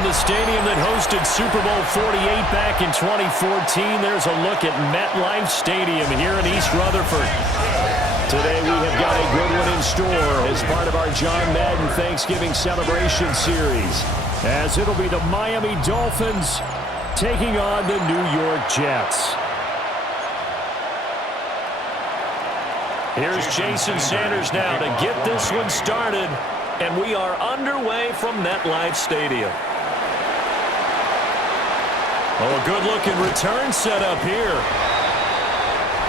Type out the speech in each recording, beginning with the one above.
From the stadium that hosted Super Bowl 48 back in 2014, there's a look at MetLife Stadium here in East Rutherford. Today we have got a good one in store as part of our John Madden Thanksgiving Celebration Series, as it'll be the Miami Dolphins taking on the New York Jets. Here's Jason Sanders now to get this one started, and we are underway from MetLife Stadium. Oh, a good-looking return setup here.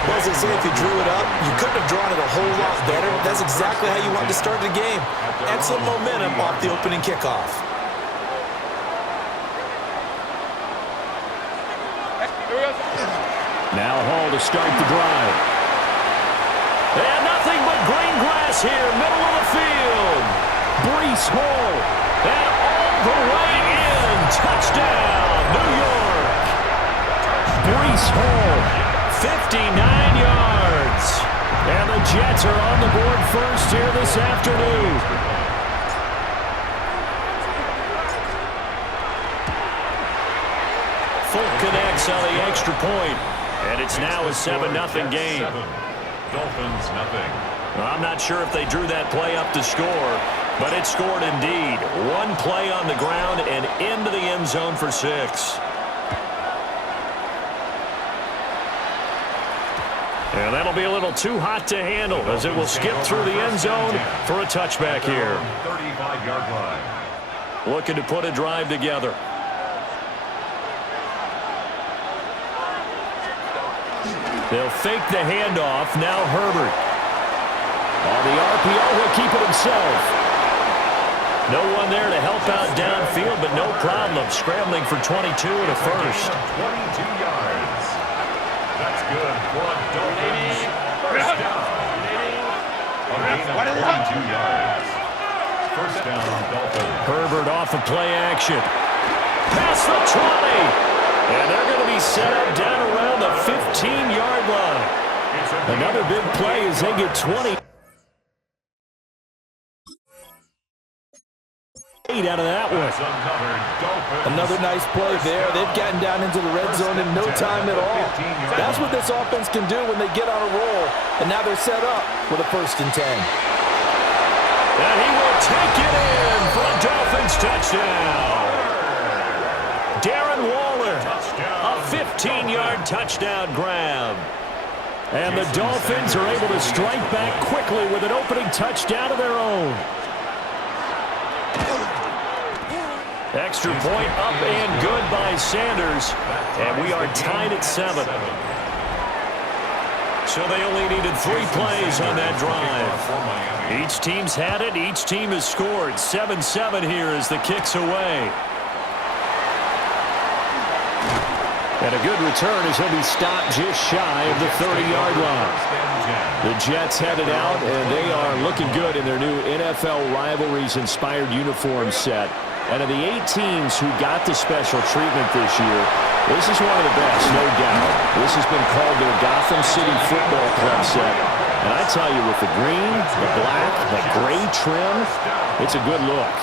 Well, as I say, if you drew it up, you couldn't have drawn it a whole lot better. That's exactly how you want to start the game. Excellent momentum off the opening kickoff. Now Hall to start the drive. And nothing but green grass here, middle of the field. Breece Hall, and all the way in. Touchdown, New York. Breece Hall, 59 yards. And the Jets are on the board first here this afternoon. Full connects on the extra point. And it's now a 7-0 game. Dolphins, nothing. Well, I'm not sure if they drew that play up to score, but it scored indeed. One play on the ground and into the end zone for 6. And that'll be a little too hot to handle as it will skip through the end zone for a touchback here. 35-yard line. Looking to put a drive together. They'll fake the handoff. Now Herbert. On the RPO, he'll keep it himself. No one there to help out downfield, but no problem. Scrambling for 22 and a first. 22 yards. That's good for a Dolphins. First down. A gain of 22 yards. First down, Dolphins. Herbert off of play action. Past the 20. And they're going to be set up down around the 15-yard line. Another big play as they get 20. Out of that one. Another nice play there. They've gotten down into the red zone in no time at all. That's what this offense can do when they get on a roll. And now they're set up with a 1st and 10. And he will take it in for a Dolphins touchdown. Darren Waller, a 15-yard touchdown grab. And the Dolphins are able to strike back quickly with an opening touchdown of their own. Extra point up and good by Sanders. And we are tied at 7. So they only needed 3 plays on that drive. Each team's had it. Each team has scored. 7-7 here as the kick's away. And a good return as he'll be stopped just shy of the 30-yard line. The Jets headed out, and they are looking good in their new NFL Rivalries-inspired uniform set. And of the 8 teams who got the special treatment this year, this is one of the best, no doubt. This has been called their Gotham City Football Club set. And I tell you, with the green, the black, the gray trim, it's a good look.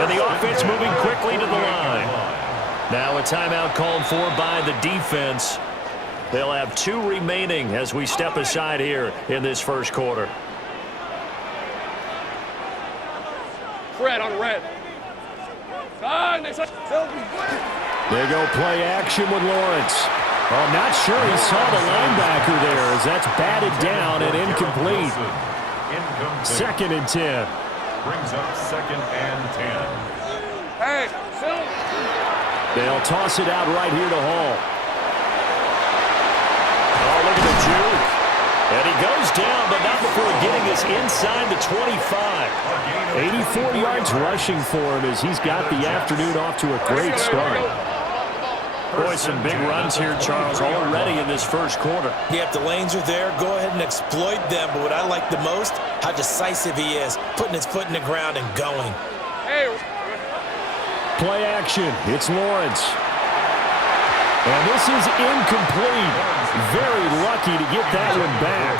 And the offense moving quickly to the line. Now a timeout called for by the defense. They'll have 2 remaining as we step aside here in this first quarter. Fred on red. They go play action with Lawrence. I'm not sure he saw the linebacker there as that's batted down and incomplete. 2nd and 10. Brings up 2nd and 10. Hey, They'll toss it out right here to Hall. Oh, look at the juke. And he goes down, but not before getting us inside the 25. 84 yards rushing for him as he's got the afternoon off to a great start. Boy, some big runs here, Charles, already in this first quarter. Yeah, if the lanes are there, go ahead and exploit them. But what I like the most, how decisive he is, putting his foot in the ground and going. Hey. Play action. It's Lawrence. And this is incomplete. Very lucky to get that one back.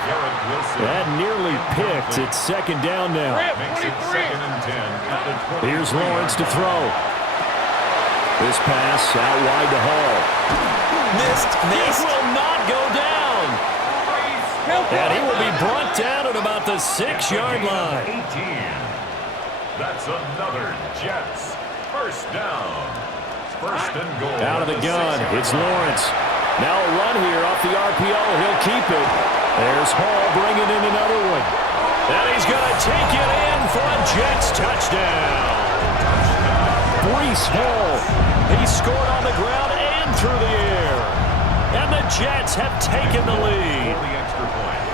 That nearly picked. It's 2nd down now. Here's Lawrence to throw. This pass out wide to Hall. Missed. This will not go down. And he will be brought down at about the 6-yard line. 18. That's another Jets first down. First and goal. Out of the gun. It's Lawrence. Now a run here off the RPO. He'll keep it. There's Hall bringing in another one. And he's going to take it in for a Jets touchdown. Breece Hall. He scored on the ground and through the air. And the Jets have taken the lead. For the extra point.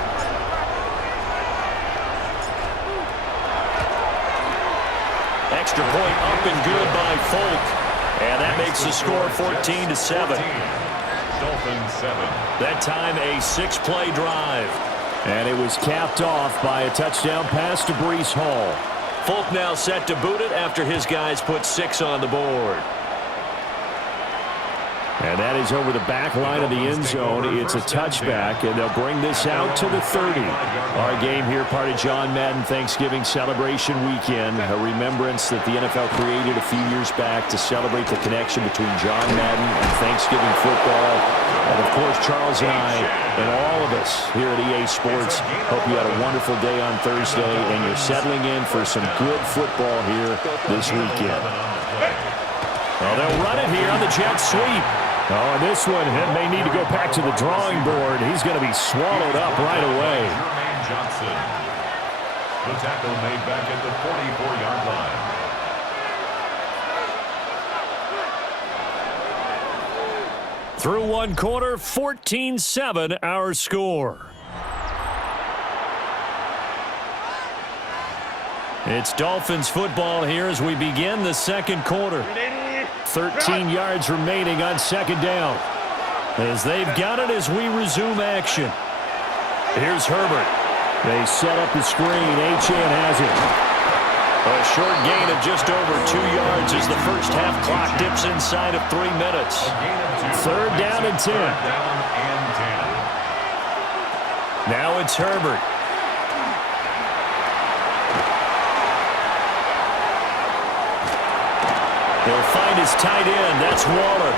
Extra point up and good by Folk. And that makes the score 14-7. Dolphins 7. That time a 6-play drive. And it was capped off by a touchdown pass to Breece Hall. Folk now set to boot it after his guys put 6 on the board. And that is over the back line of the end zone. It's a touchback, and they'll bring this out to the 30. Our game here, part of John Madden Thanksgiving Celebration Weekend, a remembrance that the NFL created a few years back to celebrate the connection between John Madden and Thanksgiving football. And, of course, Charles and I and all of us here at EA Sports hope you had a wonderful day on Thursday, and you're settling in for some good football here this weekend. Well, they'll run it here on the jet sweep. Oh, and this one may need to go back to the drawing board. He's going to be swallowed up right away. Johnson. The tackle made back at the 44-yard line. Through one quarter, 14-7 our score. It's Dolphins football here as we begin the second quarter. 13 yards remaining on second down. As they've got it as we resume action. Here's Herbert. They set up the screen. Achane has it. A short gain of just over 2 yards as the first half clock dips inside of 3 minutes. Third down and 10. Now it's Herbert. He'll find his tight end. That's Waller.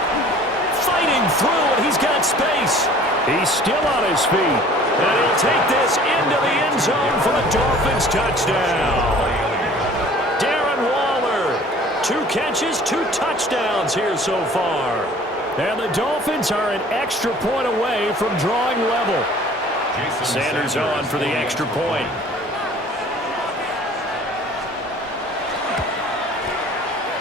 Fighting through, and he's got space. He's still on his feet. And he'll take this into the end zone for a Dolphins touchdown. Darren Waller. 2 catches, 2 touchdowns here so far. And the Dolphins are an extra point away from drawing level. Sanders on for the extra point.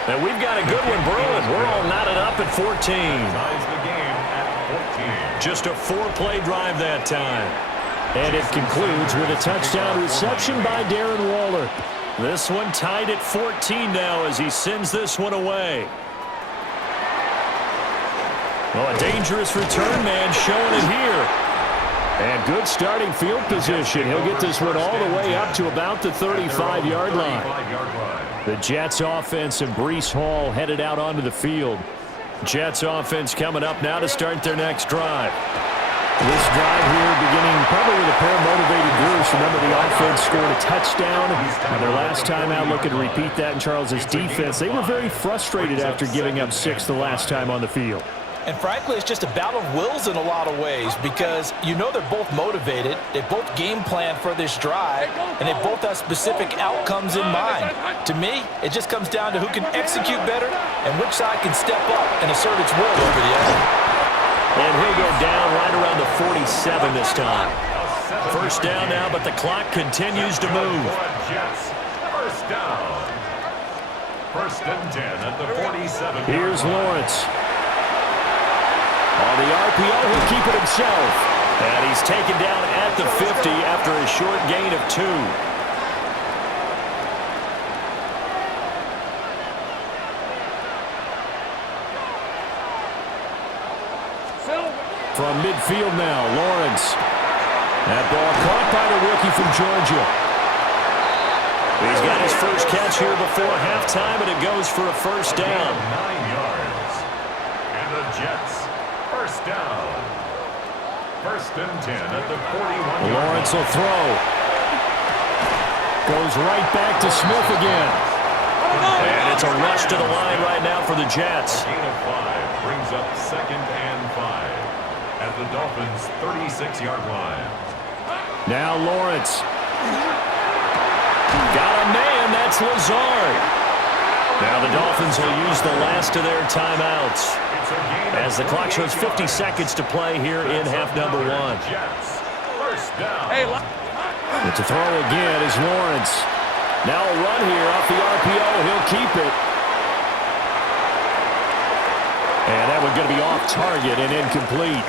And we've got a good one brewing. We're all knotted up at 14. Ties the game at 14. Just a 4-play drive that time. And it concludes with a touchdown reception by Darren Waller. This one tied at 14 now as he sends this one away. Well, a dangerous return man showing it here. And good starting field position. He'll get this one all the way up to about the 35-yard line. The Jets offense and Breece Hall headed out onto the field. Jets offense coming up now to start their next drive. This drive here beginning probably with a pair of motivated Bruce. Remember, the offense scored a touchdown. And their last time out, looking to repeat that in Charles's defense. They were very frustrated after giving up 6 the last time on the field. And frankly, it's just a battle of wills in a lot of ways because you know they're both motivated, they both game plan for this drive, and they both have specific outcomes in mind. To me, it just comes down to who can execute better and which side can step up and assert its will over the other. And he'll go down right around the 47 this time. First down now, but the clock continues to move. First down. First and 10 at the 47. Here's Lawrence. On the RPO, he'll keep it himself. And he's taken down at the 50 after a short gain of 2. From midfield now, Lawrence. That ball caught by the rookie from Georgia. He's got his first catch here before halftime, and it goes for a first down. 9 yards. And the Jets. First down. First and 10 at the 41. Lawrence will throw. Goes right back to Smith again. And it's a rush march to the line right now for the Jets. A gain of 5 brings up 2nd and 5 at the Dolphins' 36-yard line. Now Lawrence. Got a man, that's Lazard. Now the Dolphins will use the last of their timeouts as the clock shows 50 seconds to play here in half number 1. First down. But to throw again is Lawrence. Now a run here off the RPO. He'll keep it. And that one's going to be off target and incomplete.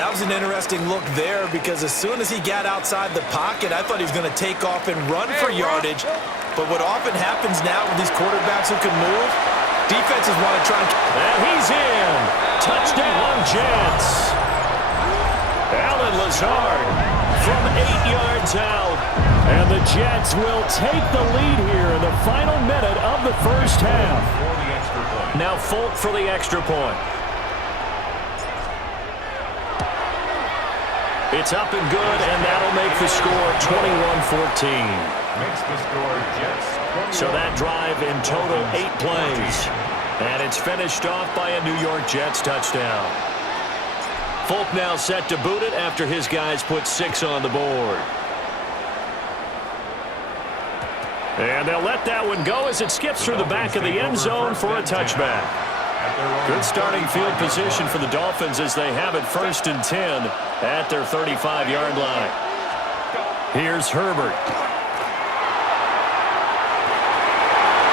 That was an interesting look there because as soon as he got outside the pocket, I thought he was going to take off and run for yardage. But what often happens now with these quarterbacks who can move, defenses want to try and he's in. Touchdown, Jets. Alan Lazard from 8 yards out. And the Jets will take the lead here in the final minute of the first half. Now Folk for the extra point. It's up and good, and that'll make the score 21-14. Makes the score Jets. So that drive in total 8 plays. And it's finished off by a New York Jets touchdown. Folk now set to boot it after his guys put 6 on the board. And they'll let that one go as it skips through the back of the end zone for a touchback. Good starting field position for the Dolphins as they have it 1st and 10 at their 35-yard line. Here's Herbert.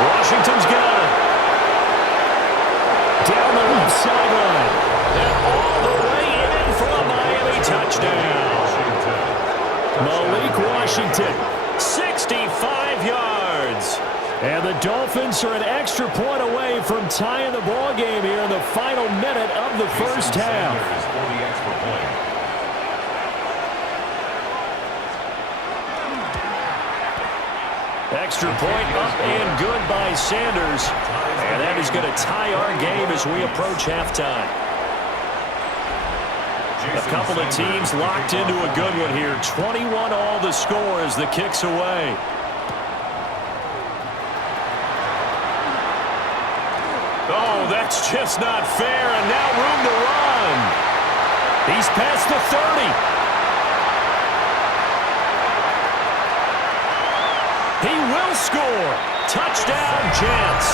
Washington's got it. Down the left sideline. And all the way in for a Miami touchdown. Malik Washington, 65 yards. And the Dolphins are an extra point away from tying the ball game here in the final minute of the first half. Extra point up and good by Sanders. And that is going to tie our game as we approach halftime. A couple of teams locked into a good one here. 21 all the score as the kick's away. Oh, that's just not fair, and now room to run. He's past the 30. He will score. Touchdown, Jets.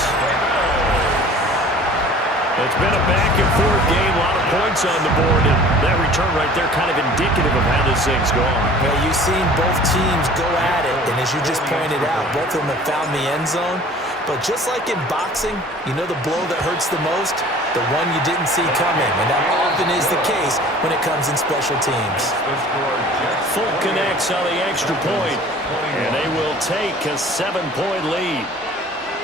It's been a back-and-forth game, a lot of points on the board, and that return right there kind of indicative of how this thing's gone. Well, you've seen both teams go at it, and as you just pointed out, both of them have found the end zone. But just like in boxing, you know the blow that hurts the most? The one you didn't see coming, and that often is the case when it comes in special teams. Full connects on the extra point, and they will take a 7-point lead.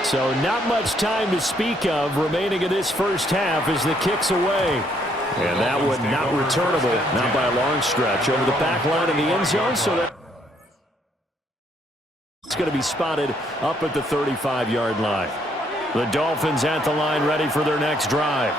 So not much time to speak of remaining in this first half as the kick's away. And that one not returnable, not by a long stretch. Over the back line in the end zone, so that it's going to be spotted up at the 35-yard line. The Dolphins at the line ready for their next drive.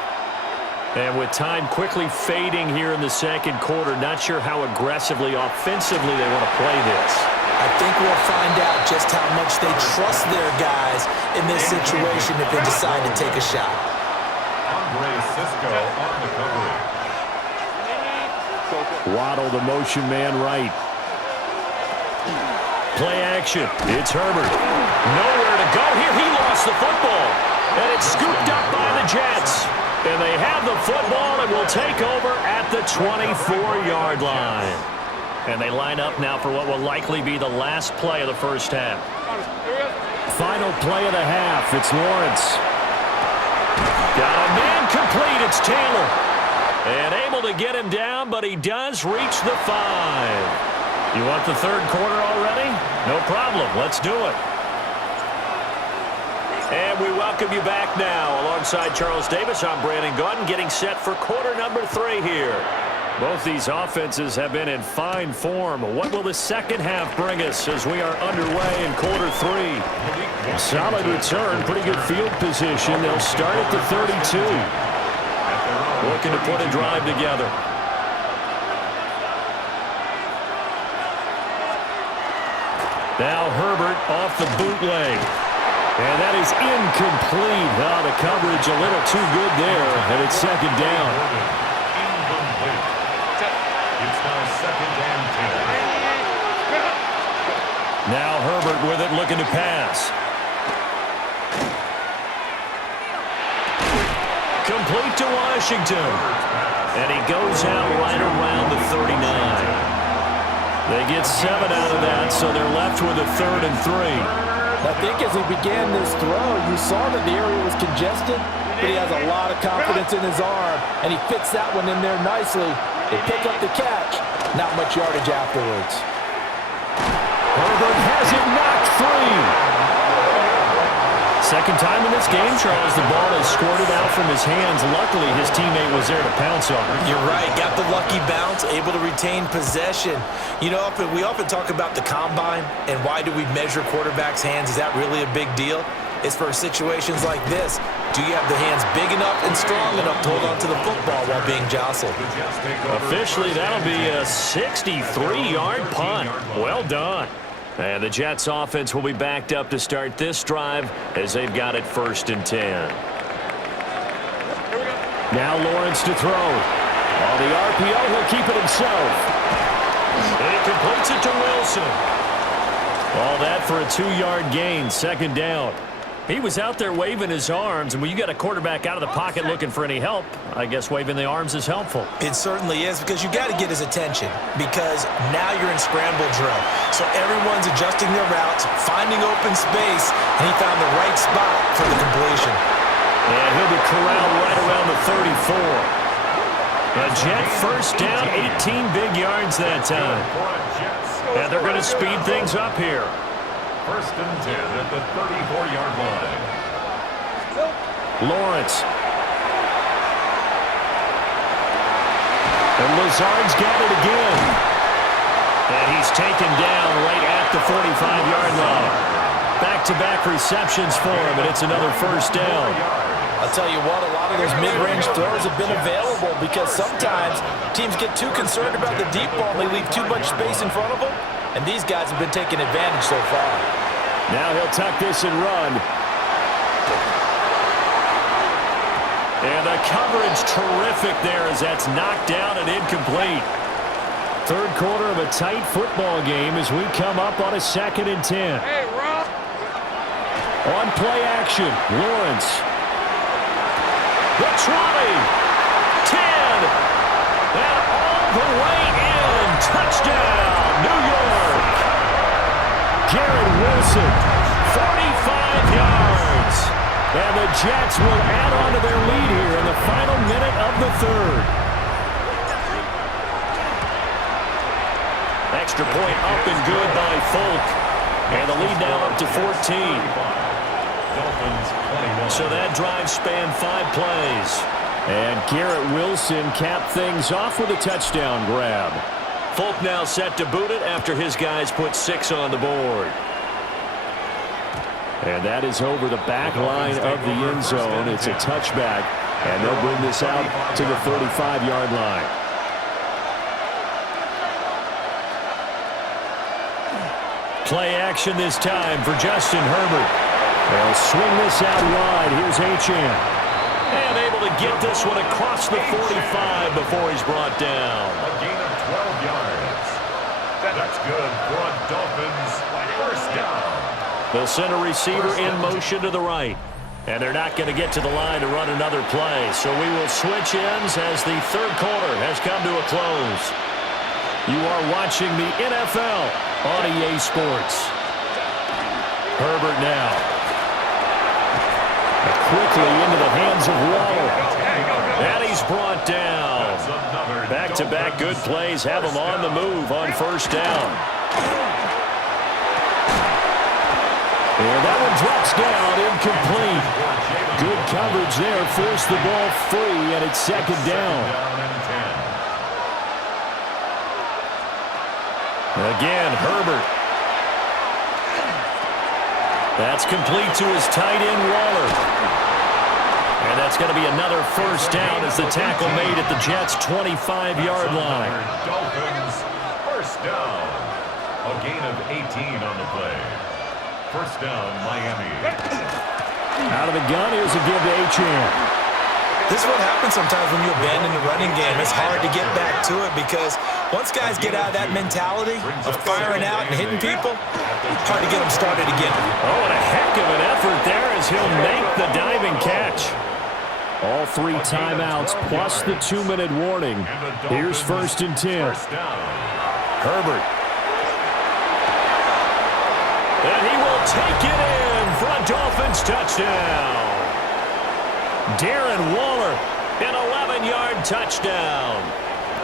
And with time quickly fading here in the second quarter, not sure how aggressively, offensively they want to play this. I think we'll find out just how much they trust their guys in this situation if they decide to take a shot. Andre Cisco on the coverage. Waddle, the motion man right. Play action. It's Herbert. Nowhere to go here. He lost the football. And it's scooped up by the Jets. And they have the football and will take over at the 24-yard line. And they line up now for what will likely be the last play of the first half. Final play of the half. It's Lawrence. Got a man complete. It's Taylor. And able to get him down, but he does reach the 5. You want the third quarter already? No problem. Let's do it. And we welcome you back now. Alongside Charles Davis, I'm Brandon Gaudin, getting set for quarter number 3 here. Both these offenses have been in fine form. What will the second half bring us as we are underway in quarter 3? Solid return, pretty good field position. They'll start at the 32. Looking to put a drive together. Now Herbert off the bootleg. And that is incomplete. Oh, the coverage a little too good there, and it's second down. Incomplete. It's now second and 10. Now Herbert with it, looking to pass. Complete to Washington. And he goes out right around the 39. They get 7 out of that, so they're left with a 3rd and 3. I think as he began this throw, you saw that the area was congested, but he has a lot of confidence in his arm, and he fits that one in there nicely. They pick up the catch. Not much yardage afterwards. Herbert has it knocked free. Second time in this game, Charles, the ball is squirted out from his hands. Luckily, his teammate was there to pounce on it. You're right. Got the lucky bounce, able to retain possession. You know, we often talk about the combine and why do we measure quarterbacks' hands. Is that really a big deal? It's for situations like this. Do you have the hands big enough and strong enough to hold on to the football while being jostled? Officially, that'll be a 63-yard punt. Well done. And the Jets offense will be backed up to start this drive as they've got it 1st and 10. Now Lawrence to throw. On the RPO, he'll keep it himself. And he completes it to Wilson. All that for a 2-yard gain, second down. He was out there waving his arms, and when you got a quarterback out of the pocket looking for any help, I guess waving the arms is helpful. It certainly is, because you got to get his attention, because now you're in scramble drill. So everyone's adjusting their routes, finding open space, and he found the right spot for the completion. And he'll be corralled right around the 34. A Jet first down, 18 big yards that time. And they're going to speed things up here. 1st and 10 at the 34-yard line. Lawrence. And Lazard's got it again. And he's taken down right at the 45-yard line. Back-to-back receptions for him, and it's another 1st down. I'll tell you what, a lot of those mid-range throws have been available because sometimes teams get too concerned about the deep ball and they leave too much space in front of them. And these guys have been taking advantage so far. Now he'll tuck this and run. And the coverage terrific there as that's knocked down and incomplete. 3rd quarter of a tight football game as we come up on a 2nd and 10. Hey, Rob. On play action, Lawrence. The 20. 10. And all the way in. Touchdown, New York. Garrett Wilson, 45 yards. And the Jets will add on to their lead here in the final minute of the 3rd. Extra point up and good by Folk. And the lead now up to 14. So that drive spanned 5 plays. And Garrett Wilson capped things off with a touchdown grab. Folk now set to boot it after his guys put 6 on the board. And that is over the back line of the end zone. It's a touchback, and they'll bring this out to the 35-yard line. Play action this time for Justin Herbert. They'll swing this out wide. Here's Achane. And able to get this one across the 45 before he's brought down. A gain of 12 yards. That's good for a Dolphins 1st down. They'll send a receiver in motion to the right. And they're not going to get to the line to run another play. So we will switch ends as the 3rd quarter has come to a close. You are watching the NFL on EA Sports. Herbert now. Quickly into the hands of Waller. And he's brought down. Back-to-back good plays have him on the move on 1st down. And that one drops down, incomplete. Good coverage there, forced the ball free, and it's 2nd down. Again, Herbert. That's complete to his tight end, Waller. And that's going to be another 1st down as the tackle made at the Jets' 25-yard line. Dolphins 1st down. A gain of 18 on the play. First down, Miami. Out of the gun, here's a give to Achane. This is what happens sometimes when you abandon the running game. It's hard to get back to it because once guys get out of that mentality of firing out and hitting people, it's hard to get them started again. Oh, and a heck of an effort there as he'll make the diving catch. All 3 timeouts plus the 2-minute warning. Here's 1st and 10. Herbert. And he will take it in for a Dolphins touchdown. Darren Waller, an 11-yard touchdown.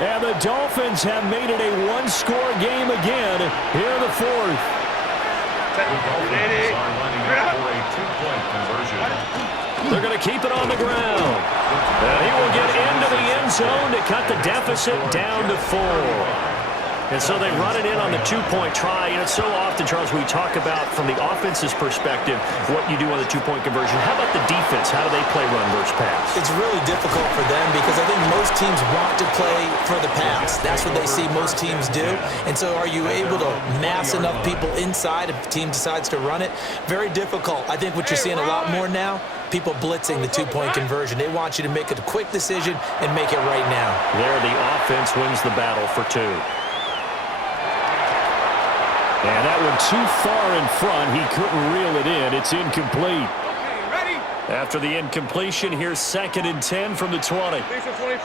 And the Dolphins have made it a 1-score game again here in the 4th. The Dolphins are lining up for a 2-point conversion. They're going to keep it on the ground. And he will get into the end zone to cut the deficit down to 4. And so they run it in on the 2-point try. And it's so often, Charles, we talk about from the offense's perspective what you do on the 2-point conversion. How about the defense? How do they play run versus pass? It's really difficult for them because I think most teams want to play for the pass. That's what they see most teams do. And so are you able to mass enough people inside if the team decides to run it? Very difficult. I think what you're seeing a lot more now, people blitzing the 2-point conversion. They want you to make a quick decision and make it right now. There, the offense wins the battle for 2. And that one too far in front. He couldn't reel it in. It's incomplete. Ready? After the incompletion, here's 2nd and 10 from the 20. Lisa 24.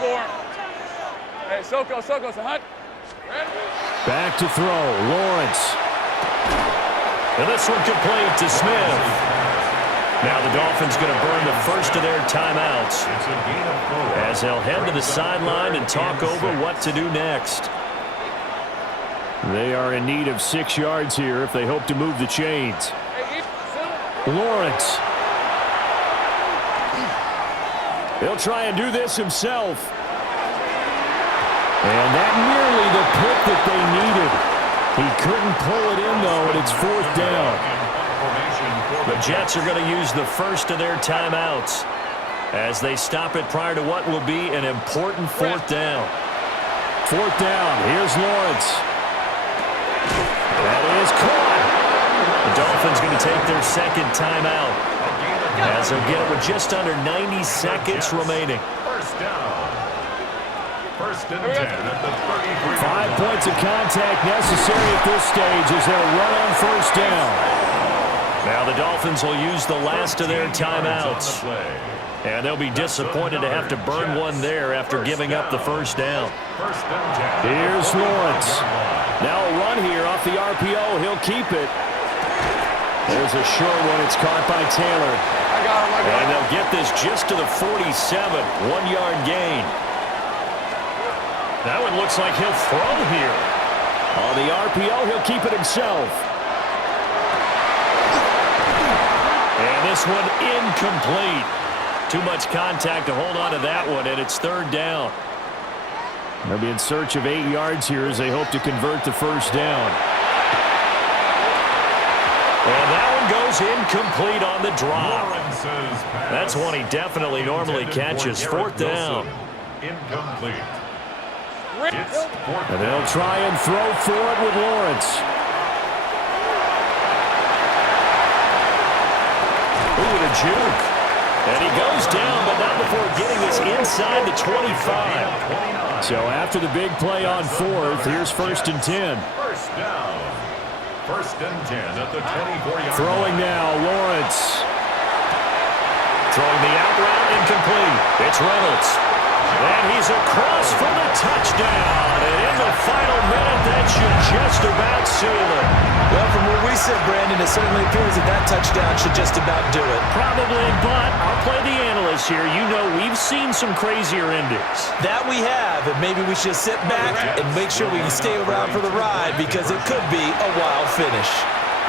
Hey, Soko, Sahut. Back to throw. Lawrence. And this one complete to Smith. Now the Dolphins going to burn the first of their timeouts as they'll head to the sideline and talk over what to do next. They are in need of 6 yards here if they hope to move the chains. Lawrence. He'll try and do this himself. And that nearly the pick that they needed. He couldn't pull it in, though, and it's 4th down. The Jets are going to use the first of their timeouts as they stop it prior to what will be an important 4th down. 4th down. Here's Lawrence. That is caught. The Dolphins going to take their 2nd timeout as they'll get it with just under 90 seconds remaining. First down. 1st and 10 at the 33. 5 points of contact necessary at this stage as they'll run on 1st down. Now the Dolphins will use the last of their timeouts. And they'll be disappointed to have to burn one there after giving up the 1st down. Here's Lawrence. Now a run here off the RPO. He'll keep it. There's a short one. It's caught by Taylor. I got him. And they'll get this just to the 47. 1-yard gain. That one looks like he'll throw here. On the RPO, he'll keep it himself. And this one incomplete. Too much contact to hold on to that one, and it's 3rd down. They'll be in search of 8 yards here as they hope to convert the 1st down. And that one goes incomplete on the drop. That's one he definitely normally catches. 4th down. Incomplete. And they'll try and throw for it with Lawrence. Ooh, the juke. And he goes down, but not before getting this inside the 25. So after the big play on 4th, here's 1st and 10. First down. 1st and 10 at the 24-yard. Throwing now, Lawrence. Throwing the out route incomplete. It's Reynolds. And he's across for the touchdown. And in the final minute, that should just about seal it. Well, from where we sit, Brandon, it certainly appears that that touchdown should just about do it. Probably, but I'll play the analyst here. You know we've seen some crazier endings. That we have, and maybe we should sit back and make sure we can stay around for the ride because it could be a wild finish.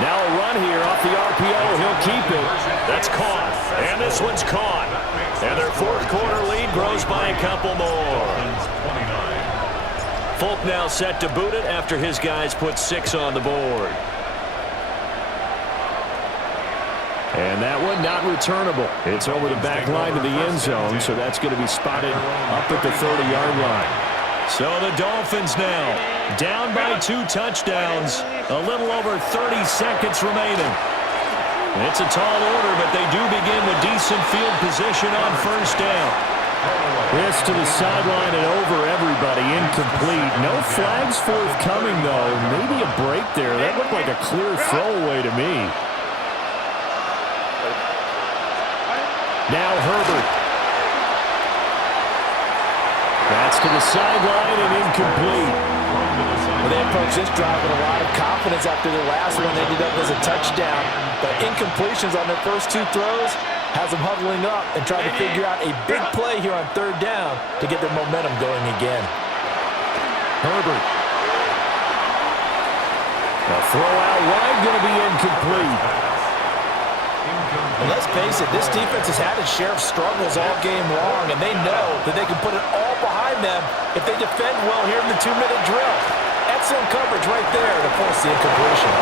Now a run here off the RPO. He'll keep it. That's caught. And this one's caught. And their 4th quarter lead grows by a couple more. Folk now set to boot it after his guys put 6 on the board. And that one not returnable. It's over the back line to the end zone, so that's going to be spotted up at the 30-yard line. So the Dolphins now down by 2 touchdowns. A little over 30 seconds remaining. It's a tall order, but they do begin with decent field position on first down. This to the sideline and over everybody, incomplete. No flags forthcoming, though. Maybe a break there. That looked like a clear throwaway to me. Now Herbert. That's to the sideline and incomplete. Well, they approached this drive with a lot of confidence after their last one ended up as a touchdown. But incompletions on their first two throws has them huddling up and trying to figure out a big play here on third down to get their momentum going again. Herbert. The throw out wide going to be incomplete. And let's face it, this defense has had its share of struggles all game long, and they know that they can put it all behind them if they defend well here in the 2-minute drill. Excellent coverage right there to force the incompletion.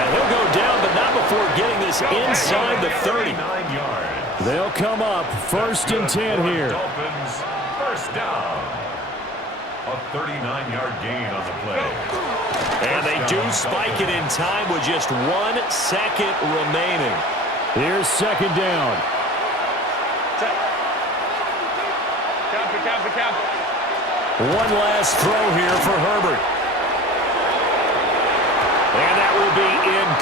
And he'll go down, but not before getting this inside the 30. They'll come up 1st and 10 here. Dolphins, first down. A 39-yard gain on the play. And they do spike it in time with just 1 second remaining. Here's 2nd down. Count. One last throw here for Herbert. And that will be incomplete.